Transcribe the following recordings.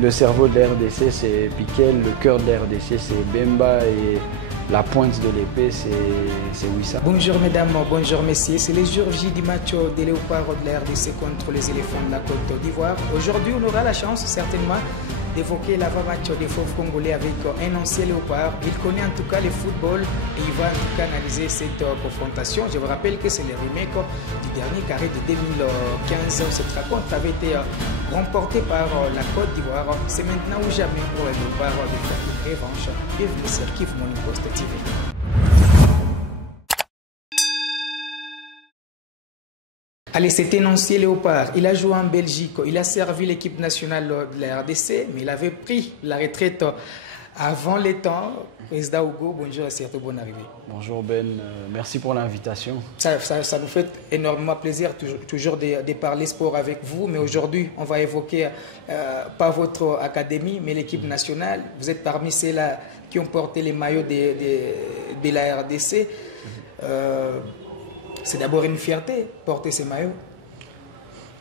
le cerveau de la RDC, c'est Piquel, le cœur de la RDC, c'est Bemba et la pointe de l'épée, c'est Wissa. Bonjour mesdames, bonjour messieurs. C'est le jour J du match des Léopards de la RDC contre les éléphants de la Côte d'Ivoire. Aujourd'hui, on aura la chance certainement d'évoquer l'avant-match des Fauves Congolais avec un ancien Léopard. Il connaît en tout cas le football et il va en tout cas analyser cette confrontation. Je vous rappelle que c'est le remake du dernier carré de 2015. Cette rencontre avait été remportée par la Côte d'Ivoire. C'est maintenant ou jamais pour les Léopards de faire une revanche. Bienvenue sur Kiff Morning Post TV. Allez, c'était un ancien Léopard. Il a joué en Belgique. Il a servi l'équipe nationale de la RDC, mais il avait pris la retraite avant les temps. Président Hugo, bonjour et surtout bonne arrivée. Bonjour Ben, merci pour l'invitation. Ça nous fait énormément plaisir toujours de parler sport avec vous, mais aujourd'hui, on va évoquer pas votre académie, mais l'équipe nationale. Vous êtes parmi ceux-là qui ont porté les maillots de la RDC. C'est d'abord une fierté, porter ces maillots.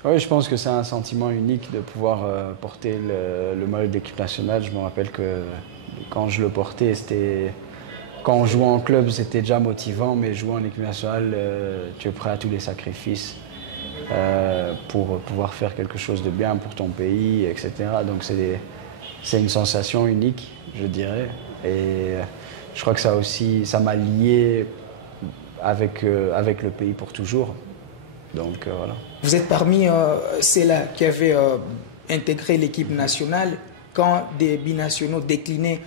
Oui, je pense que c'est un sentiment unique de pouvoir porter le maillot de l'équipe nationale. Je me rappelle que quand je le portais, quand on jouait en club, c'était déjà motivant, mais jouer en équipe nationale, tu es prêt à tous les sacrifices pour pouvoir faire quelque chose de bien pour ton pays, etc. Donc c'est une sensation unique, je dirais. Et je crois que ça m'a lié avec le pays pour toujours. Donc voilà. Vous êtes parmi ceux-là qui avaient intégré l'équipe nationale quand des binationaux déclinaient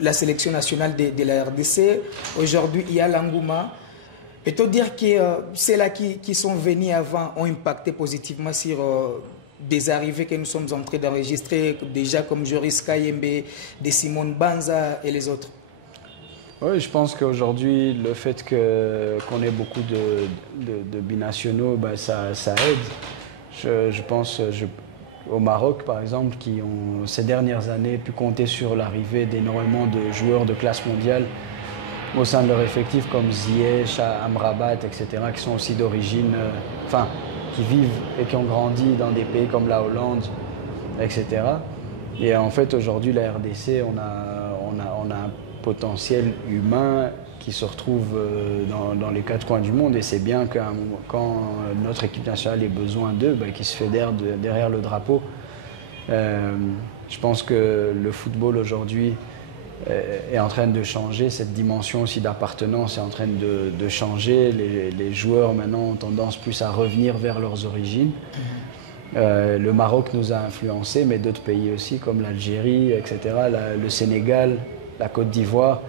la sélection nationale de la RDC. Aujourd'hui, il y a l'engouement. Peut-on dire que ceux-là qui sont venus avant ont impacté positivement sur des arrivées que nous sommes en train d'enregistrer, déjà comme Joris Kayembe, de Simone Banza et les autres? Oui, je pense qu'aujourd'hui, le fait qu'on ait beaucoup de binationaux, ben, ça aide. Je pense au Maroc, par exemple, qui ont ces dernières années pu compter sur l'arrivée d'énormément de joueurs de classe mondiale au sein de leur effectif, comme Ziyech, Amrabat, etc., qui sont aussi d'origine, qui vivent et qui ont grandi dans des pays comme la Hollande, etc. Et en fait, aujourd'hui, la RDC, on a un potentiel humain qui se retrouve dans les quatre coins du monde, et c'est bien quand notre équipe nationale a besoin d'eux, qu'ils se fédèrent derrière le drapeau. Je pense que le football aujourd'hui est en train de changer, cette dimension aussi d'appartenance est en train de changer. Les joueurs maintenant ont tendance plus à revenir vers leurs origines. Le Maroc nous a influencés, mais d'autres pays aussi, comme l'Algérie, etc., le Sénégal, la Côte d'Ivoire,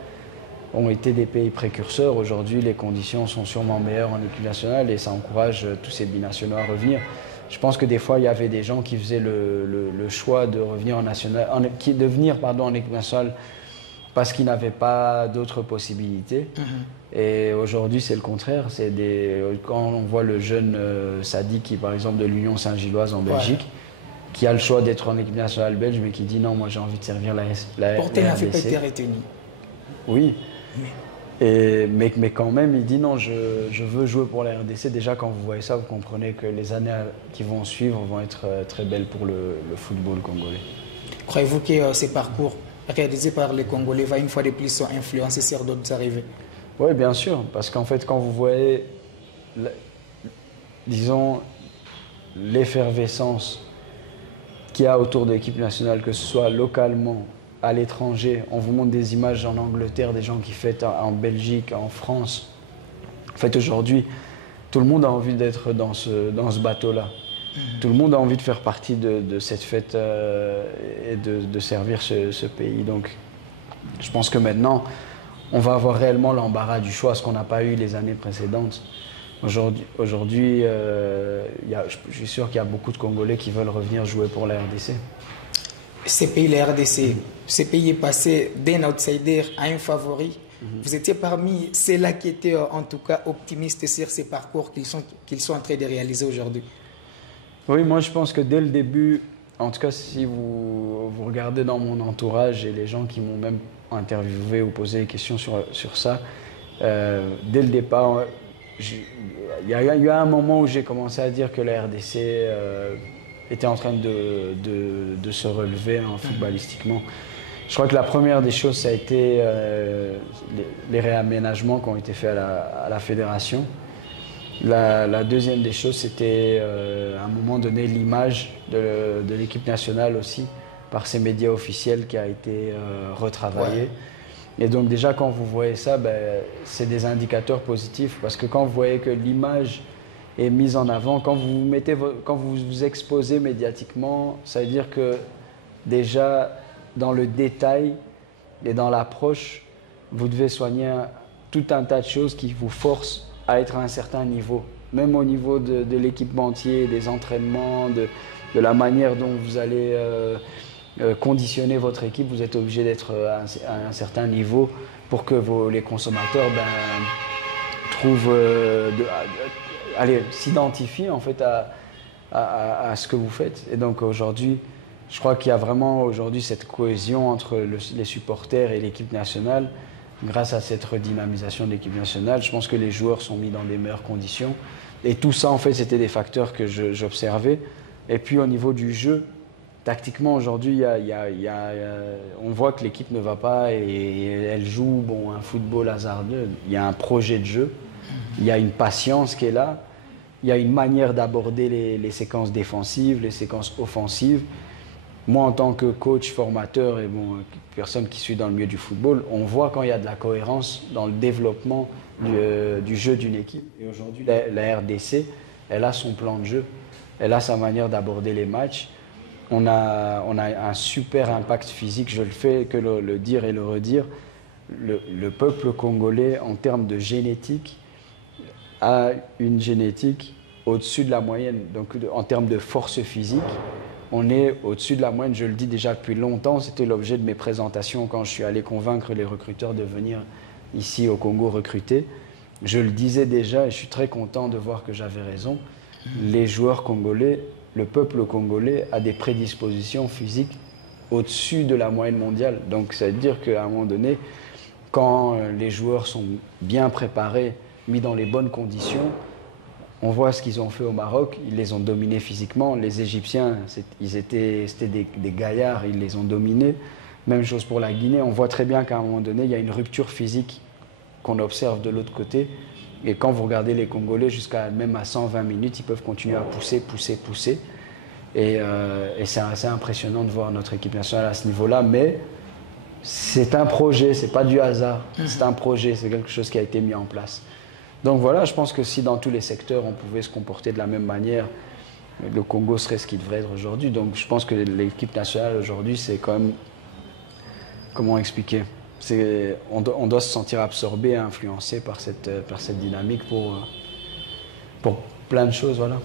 ont été des pays précurseurs. Aujourd'hui, les conditions sont sûrement meilleures en équipe nationale et ça encourage tous ces binationaux à revenir. Je pense que des fois, il y avait des gens qui faisaient le choix de revenir de venir en équipe nationale parce qu'ils n'avaient pas d'autres possibilités. Et aujourd'hui, c'est le contraire. Quand on voit le jeune Sadi, qui par exemple de l'Union Saint-Gilloise en Belgique, qui a le choix d'être en équipe nationale belge, mais qui dit non, moi j'ai envie de servir la Porter n'a RDC. pas été retenu. Oui, mais quand même, il dit non, je veux jouer pour la RDC. Déjà, quand vous voyez ça, vous comprenez que les années qui vont suivre vont être très belles pour le football congolais. Croyez-vous que ces parcours réalisés par les Congolais va une fois de plus influencer sur d'autres arrivées? Oui, bien sûr, parce qu'en fait, quand vous voyez, disons, l'effervescence qu'il y a autour de l'équipe nationale, que ce soit localement, à l'étranger, on vous montre des images en Angleterre, des gens qui fêtent en Belgique, en France. En fait, aujourd'hui, tout le monde a envie d'être dans ce bateau-là. Tout le monde a envie de faire partie de cette fête et de servir ce pays. Donc, je pense que maintenant, on va avoir réellement l'embarras du choix, ce qu'on n'a pas eu les années précédentes. Aujourd'hui, je suis sûr qu'il y a beaucoup de Congolais qui veulent revenir jouer pour la RDC. Ces pays, la RDC, ce pays est passé d'un outsider à un favori. Vous étiez parmi ceux-là qui étaient en tout cas optimistes sur ces parcours qu'ils sont en train de réaliser aujourd'hui. Oui, moi je pense que dès le début, en tout cas si vous regardez dans mon entourage et les gens qui m'ont même interviewé ou posé des questions sur ça, dès le départ, il y a eu un moment où j'ai commencé à dire que la RDC était en train de se relever footballistiquement. Je crois que la première des choses, ça a été les réaménagements qui ont été faits à la fédération. La deuxième des choses, c'était à un moment donné l'image de l'équipe nationale aussi, par ses médias officiels qui a été retravaillée. Ouais. Et donc déjà, quand vous voyez ça, c'est des indicateurs positifs, parce que quand vous voyez que l'image est mise en avant, quand vous vous exposez médiatiquement, ça veut dire que déjà, dans le détail et dans l'approche, vous devez soigner tout un tas de choses qui vous forcent à être à un certain niveau. Même au niveau de l'équipementier, des entraînements, de la manière dont vous allez conditionner votre équipe, vous êtes obligé d'être à un certain niveau pour que les consommateurs s'identifient en fait à ce que vous faites. Et donc aujourd'hui, je crois qu'il y a vraiment aujourd'hui cette cohésion entre les supporters et l'équipe nationale. Grâce à cette redynamisation de l'équipe nationale, je pense que les joueurs sont mis dans des meilleures conditions. Et tout ça, en fait, c'était des facteurs que j'observais. Et puis au niveau du jeu, tactiquement, aujourd'hui, on voit que l'équipe ne va pas et elle joue un football hasardeux. Il y a un projet de jeu, il y a une patience qui est là, il y a une manière d'aborder les séquences défensives, les séquences offensives. Moi, en tant que coach, formateur et personne qui suit dans le milieu du football, on voit quand il y a de la cohérence dans le développement du jeu d'une équipe. Et aujourd'hui, la RDC, elle a son plan de jeu, elle a sa manière d'aborder les matchs. On a un super impact physique, je le fais que le dire et le redire. Le peuple congolais, en termes de génétique, a une génétique au-dessus de la moyenne. Donc, en termes de force physique, on est au-dessus de la moyenne. Je le dis déjà depuis longtemps, c'était l'objet de mes présentations quand je suis allé convaincre les recruteurs de venir ici au Congo recruter. Je le disais déjà et je suis très content de voir que j'avais raison. Les joueurs congolais, le peuple congolais a des prédispositions physiques au-dessus de la moyenne mondiale. Donc ça veut dire qu'à un moment donné, quand les joueurs sont bien préparés, mis dans les bonnes conditions, on voit ce qu'ils ont fait au Maroc, ils les ont dominés physiquement. Les Égyptiens, c'était des gaillards, ils les ont dominés. Même chose pour la Guinée. On voit très bien qu'à un moment donné, il y a une rupture physique qu'on observe de l'autre côté. Et quand vous regardez les Congolais, même à 120 minutes, ils peuvent continuer à pousser. Et c'est assez impressionnant de voir notre équipe nationale à ce niveau-là. Mais c'est un projet, c'est pas du hasard. C'est un projet, c'est quelque chose qui a été mis en place. Donc voilà, je pense que si dans tous les secteurs on pouvait se comporter de la même manière, le Congo serait ce qu'il devrait être aujourd'hui. Donc je pense que l'équipe nationale aujourd'hui, c'est quand même... Comment expliquer ? On doit se sentir absorbé et influencé par cette dynamique pour plein de choses. Voilà.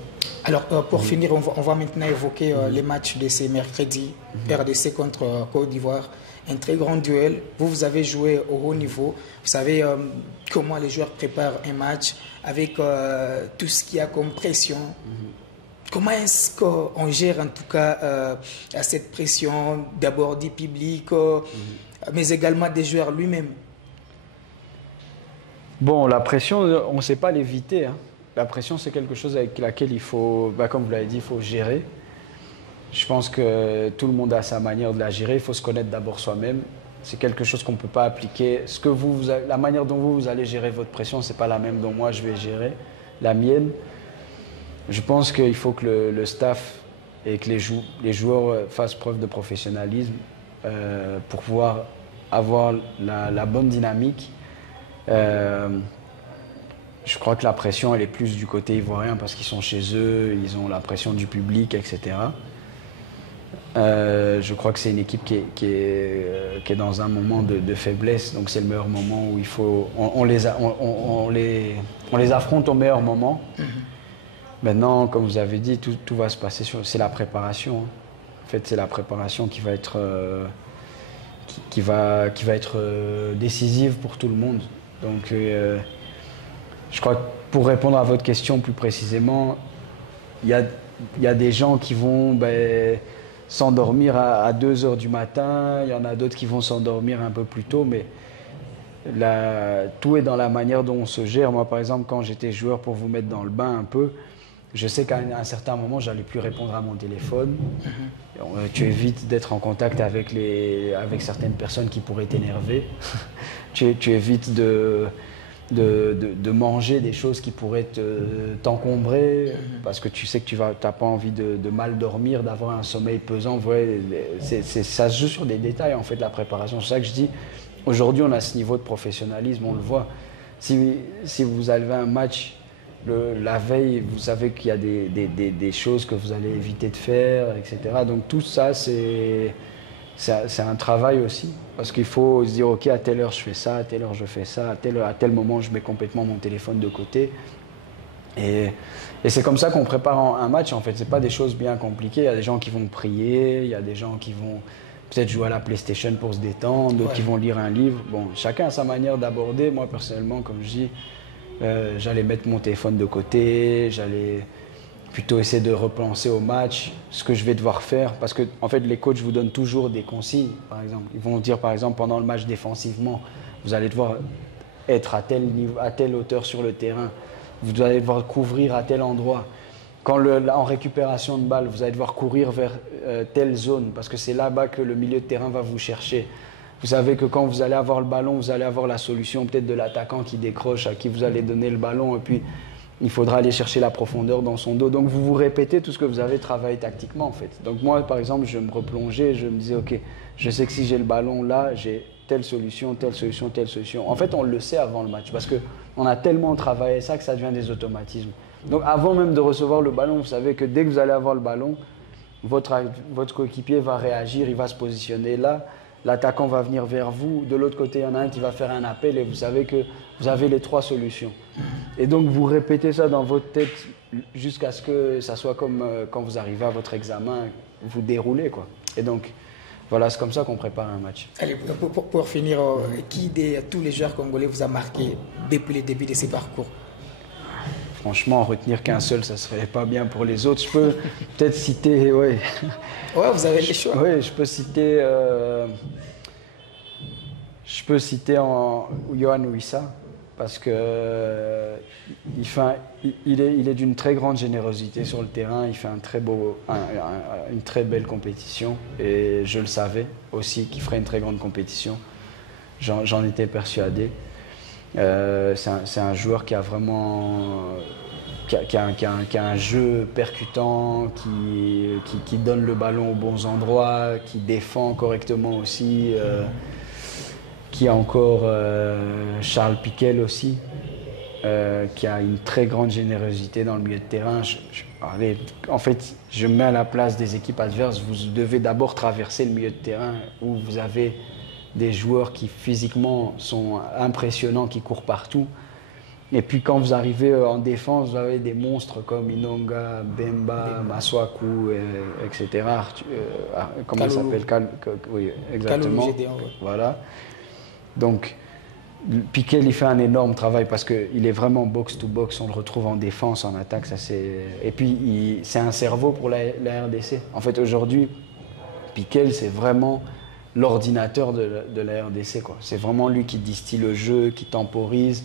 Alors pour finir, on va maintenant évoquer les matchs de ce mercredi, RDC contre Côte d'Ivoire. Un très grand duel. Vous avez joué au haut niveau. Vous savez comment les joueurs préparent un match avec tout ce qu'il y a comme pression. Comment est-ce qu'on gère en tout cas cette pression d'abord du public, mais également des joueurs lui-même? Bon, la pression, on ne sait pas l'éviter. Hein. La pression, c'est quelque chose avec laquelle il faut, comme vous l'avez dit, il faut gérer. Je pense que tout le monde a sa manière de la gérer. Il faut se connaître d'abord soi-même. C'est quelque chose qu'on ne peut pas appliquer. La manière dont vous allez gérer votre pression, ce n'est pas la même dont moi je vais gérer la mienne. Je pense qu'il faut que le staff et que les joueurs fassent preuve de professionnalisme pour pouvoir avoir la bonne dynamique. Je crois que la pression, elle est plus du côté ivoirien parce qu'ils sont chez eux, ils ont la pression du public, etc. Je crois que c'est une équipe qui est dans un moment de faiblesse, donc c'est le meilleur moment où il faut... On les affronte au meilleur moment. Maintenant, comme vous avez dit, tout va se passer c'est la préparation. En fait, c'est la préparation qui va être, qui va être décisive pour tout le monde. Donc, je crois que pour répondre à votre question plus précisément, il y a des gens qui vont s'endormir à 2 heures du matin, il y en a d'autres qui vont s'endormir un peu plus tôt, mais tout est dans la manière dont on se gère. Moi, par exemple, quand j'étais joueur, pour vous mettre dans le bain un peu, je sais qu'à un certain moment, j'allais plus répondre à mon téléphone. Tu évites d'être en contact avec certaines personnes qui pourraient t'énerver. tu évites de manger des choses qui pourraient t'encombrer parce que tu sais que tu n'as pas envie de mal dormir, d'avoir un sommeil pesant. Ouais, ça se joue sur des détails, en fait, la préparation. C'est ça que je dis. Aujourd'hui, on a ce niveau de professionnalisme, on le voit. Si vous avez un match la veille, vous savez qu'il y a des choses que vous allez éviter de faire, etc. Donc tout ça, c'est un travail aussi. Parce qu'il faut se dire, OK, à telle heure je fais ça, à telle heure je fais ça, à tel moment je mets complètement mon téléphone de côté. Et c'est comme ça qu'on prépare un match, en fait. Ce n'est pas des choses bien compliquées. Il y a des gens qui vont prier, il y a des gens qui vont peut-être jouer à la PlayStation pour se détendre, d'autres qui vont lire un livre. Bon, chacun a sa manière d'aborder. Moi, personnellement, comme je dis, j'allais mettre mon téléphone de côté, j'allais plutôt essayer de repenser au match, ce que je vais devoir faire. Parce que, en fait, les coachs vous donnent toujours des consignes, par exemple. Ils vont dire, par exemple, pendant le match défensivement, vous allez devoir être à tel niveau, à telle hauteur sur le terrain. Vous allez devoir couvrir à tel endroit. Quand en récupération de balle, vous allez devoir courir vers telle zone, parce que c'est là-bas que le milieu de terrain va vous chercher. Vous savez que quand vous allez avoir le ballon, vous allez avoir la solution peut-être de l'attaquant qui décroche, à qui vous allez donner le ballon, et puis il faudra aller chercher la profondeur dans son dos. Donc vous vous répétez tout ce que vous avez travaillé tactiquement, en fait. Donc moi, par exemple, je me replongeais, je me disais, OK, je sais que si j'ai le ballon là, j'ai telle solution, telle solution, telle solution. En fait, on le sait avant le match, parce qu'on a tellement travaillé ça que ça devient des automatismes. Donc avant même de recevoir le ballon, vous savez que dès que vous allez avoir le ballon, votre coéquipier va réagir, il va se positionner là, l'attaquant va venir vers vous, de l'autre côté, il y en a un qui va faire un appel et vous savez que vous avez les 3 solutions. Et donc vous répétez ça dans votre tête jusqu'à ce que ça soit comme quand vous arrivez à votre examen, vous déroulez, quoi. Et donc voilà, c'est comme ça qu'on prépare un match. Allez, pour finir, qui de tous les joueurs congolais vous a marqué depuis le début de ces parcours? Franchement, retenir qu'un seul, ça ne serait pas bien pour les autres. Je peux peut-être citer... Ouais, vous avez les choix. Oui, je peux citer... Yohan Wissa, parce qu'il est d'une très grande générosité sur le terrain. Il fait une très belle compétition. Et je le savais aussi qu'il ferait une très grande compétition. J'en étais persuadé. C'est un joueur qui a vraiment qui a un jeu percutant, qui donne le ballon aux bons endroits, qui défend correctement aussi, qui a encore Charles Piquel aussi, qui a une très grande générosité dans le milieu de terrain. En fait, je me mets à la place des équipes adverses. Vous devez d'abord traverser le milieu de terrain où vous avez des joueurs qui physiquement sont impressionnants, qui courent partout. Et puis quand vous arrivez en défense, vous avez des monstres comme Inonga, Bemba, Maswaku, etc. Comment il s'appelle? Oui, exactement. Voilà. Donc, Piquet, il fait un énorme travail parce qu'il est vraiment box-to-box. On le retrouve en défense, en attaque. Et puis, c'est un cerveau pour la RDC. En fait, aujourd'hui, Piquet, c'est vraiment l'ordinateur de la RDC, quoi. C'est vraiment lui qui distille le jeu, qui temporise.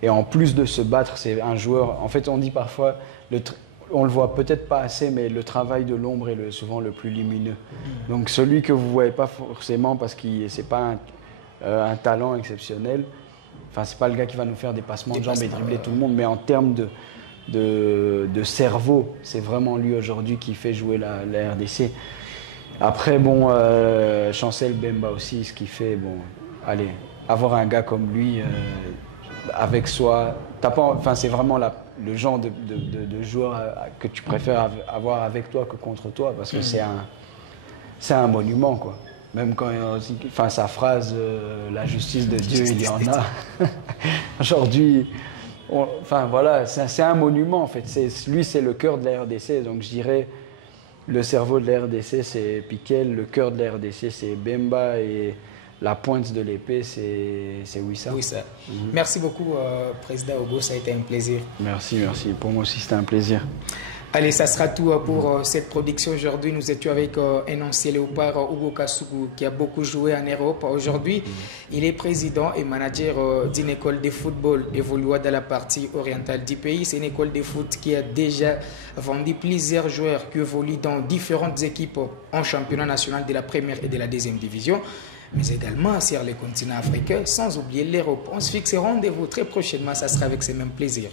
Et en plus de se battre, c'est un joueur... En fait, on dit parfois, on le voit peut-être pas assez, mais le travail de l'ombre est souvent le plus lumineux. Donc celui que vous ne voyez pas forcément parce que ce n'est pas un talent exceptionnel, enfin, ce n'est pas le gars qui va nous faire des passements de jambes et dribbler tout le monde, mais en termes de cerveau, c'est vraiment lui aujourd'hui qui fait jouer la RDC. Après, bon, Chancel Bemba aussi, ce qu'il fait, bon, allez, avoir un gars comme lui avec soi, c'est vraiment le genre de joueur que tu préfères avoir avec toi que contre toi, parce que c'est un monument, quoi. Même quand sa phrase la justice de Dieu, il y en a. Aujourd'hui, voilà, c'est un monument, en fait. Lui, c'est le cœur de la RDC, donc je dirais... Le cerveau de la RDC, c'est Piquel. Le cœur de la RDC, c'est Bemba. Et la pointe de l'épée, c'est Wissa. Merci beaucoup, Président Ogo. Ça a été un plaisir. Merci. Pour moi aussi, c'était un plaisir. Allez, ça sera tout pour cette production aujourd'hui. Nous étions avec un ancien léopard, Hugo Kasugu, qui a beaucoup joué en Europe. Aujourd'hui, il est président et manager d'une école de football évoluant dans la partie orientale du pays. C'est une école de foot qui a déjà vendu plusieurs joueurs qui évoluent dans différentes équipes en championnat national de la première et de la deuxième division, mais également sur le continent africain, sans oublier l'Europe. On se fixe rendez-vous très prochainement, ça sera avec ce même plaisir.